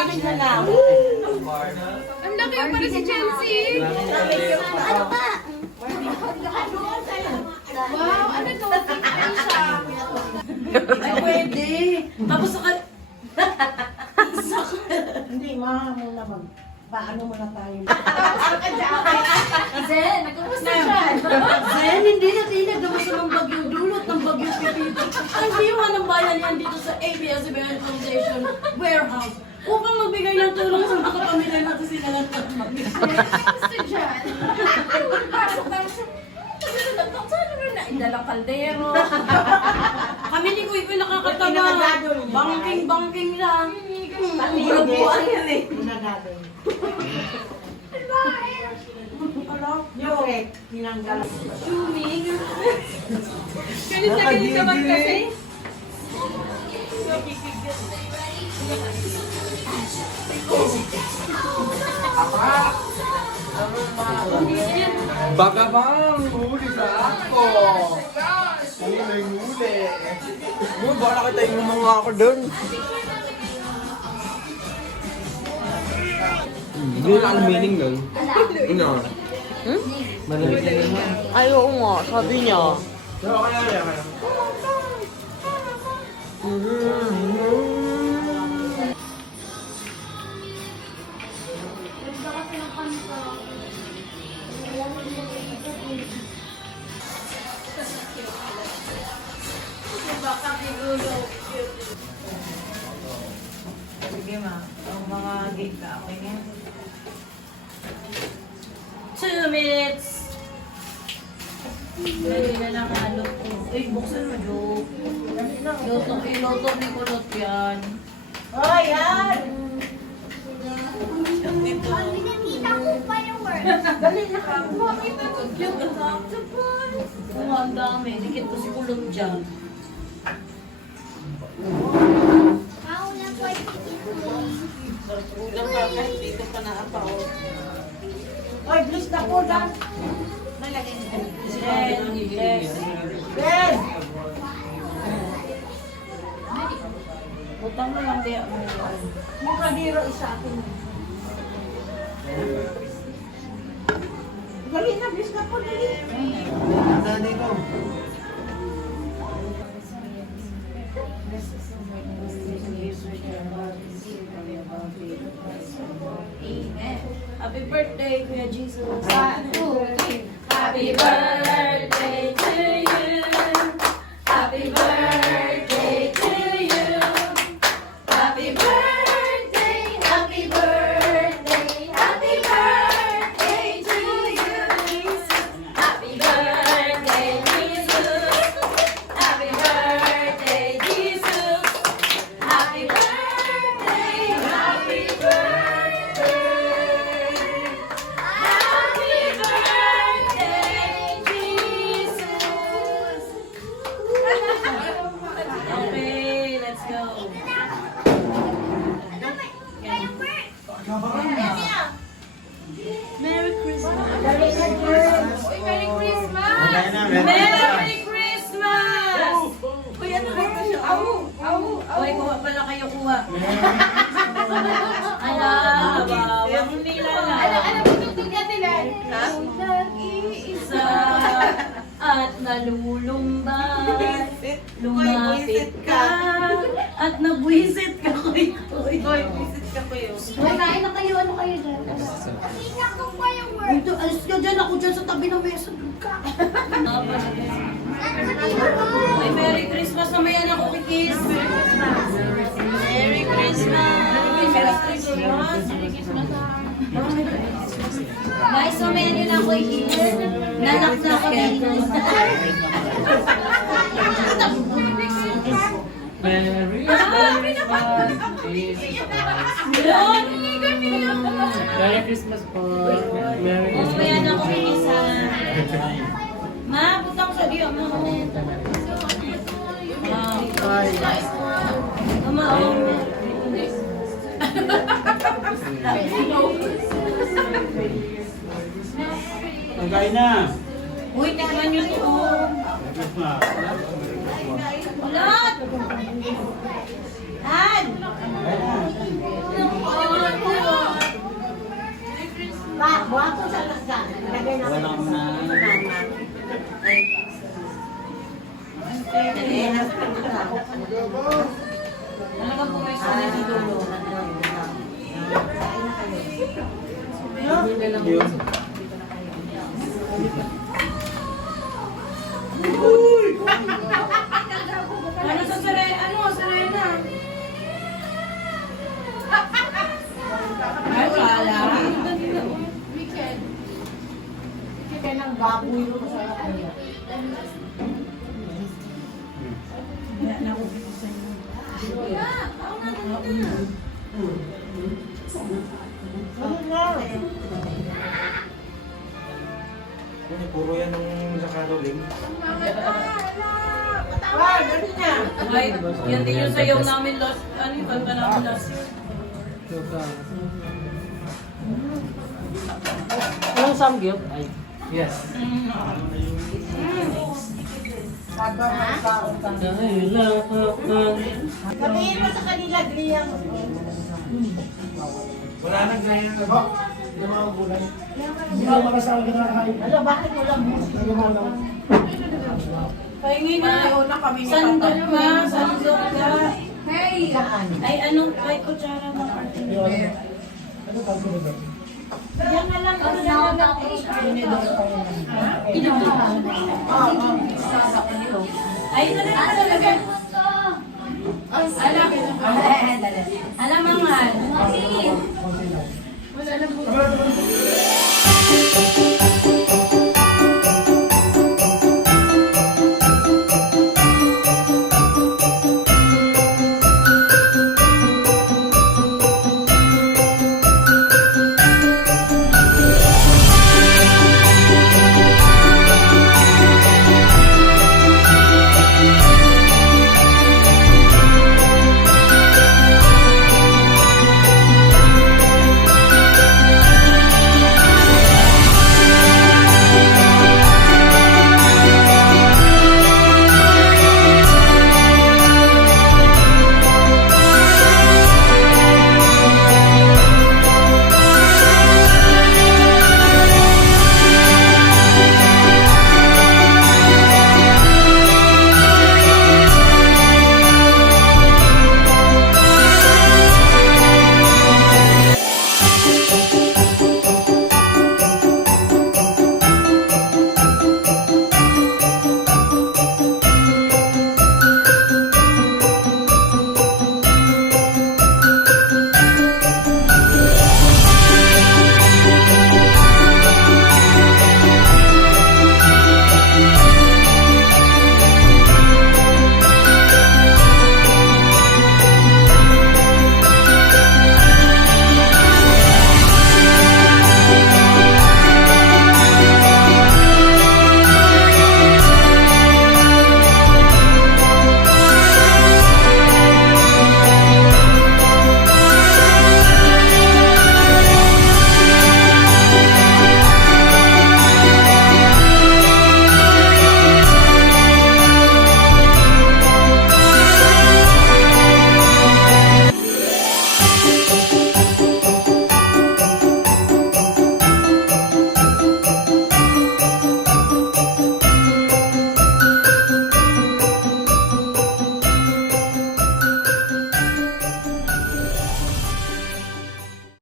Maraming salamat. Ang laki para si Chelsea. Ano ba? Wow, ano to? Ano siya? Ay, pwede. Tapos saka... Hindi, muna mag... Paano muna tayo? Zen, nagkamusta siya? Zen, hindi na tinagawa sa ng bagyong dulot ng bagyong pipito. Ang diwa ng bayan yan dito sa ABS-CBN Foundation Warehouse upang magbigay ng tulong sa mga pamilya natin sila ng mag-isip. Nagkamusta dyan? Pasok lang siya. Sabi ko, saan naman na? Indalang kaldero. Kami ni Kuy Kuy nakakatawa. Banking lang. Panibuan yan eh. Yorek, hinanggal. Suming. Galit na galit naman kasi. Baka bang huli sa ako. Huli. Baka nakita yung mga ako doon. Hindi na ang meaning nun. Ano? Malamig na naman. Ay, oo nga, sabi niya. Pero kaya yan. Sige ma, ang mga gig ka, okay nga? 2 minutes! Dali na lang ano ko. Uy, buksan mo, Jo. Iloto ni kulot yan. Oh, yan! Pinakita ko pa yung word. Dali na ka. Makita ko dyan. Oo, ang dami. Dikit ko si kulot dyan. Kaulang ko ay Ulang ka kahit dito pa na apa. Oy, please na po lang. malagay na. Yes. Yes. Butang na lang diya mo. Yung kadiro isa akin. Dali na, please na po, dali. Dali ko. Amen. Happy birthday, Kuya Jesus. 1, 2, 3. Happy birthday to you. Happy birthday to you. Happy birthday, happy birthday, happy birthday to you. Happy birthday, Jesus. Happy birthday, Jesus. Happy birthday, happy birthday. Happy birthday, Jesus. Okay, let's go. Merry Christmas. Merry Christmas! Merry Christmas! Uy, ano dito siya? Uy, kuha pala kayo, kuha. Ala, bawang nila na. Alam mo tugtugyan nila? Isa at nalulumbay. Lumapit ka at nabwisit ka, Kuy Kuy. Visit ka ko yun. Kain na kayo, ano kayo dyan? Pinakita ko pa yung word. Ito, alis ka dyan. Ako dyan sa tabi ng mesa. Doon ka. Ay, Merry Christmas na may anak ko kikis. Merry Christmas. Merry Christmas. Guys, so may ano na ako kikis. Nanak na ako kikis. Merry Christmas po. Merry Oh, may anak ko kikis. Ma, butang sa diyo. Ma, Mama, oh. Pagkain na. Uy, tingnan nyo ito. Christmas. Ulat! Han! Walang na. Talagang pumesto na si Dulo. Yun. Ano sa Serena? Ano, Serena? Ay, wala. Weekend. Kaya ng baboy yung masarap niya. Puro yan ng nakaroling. Ay, yan din yung sayaw namin last, ano yung kanta namin last year. Anong samgyup? Ay. Yes. Sabihin mo sa kanila, Griyang. Wala nang ganyan na ba? Ano, bakit mo lang mo? Pahingi na, sandok ka, sandok ka. Hey! Ay, anong, ay, kutsara ng party. Yan na lang, ano na lang. Ay, talaga. Alam, alam mga,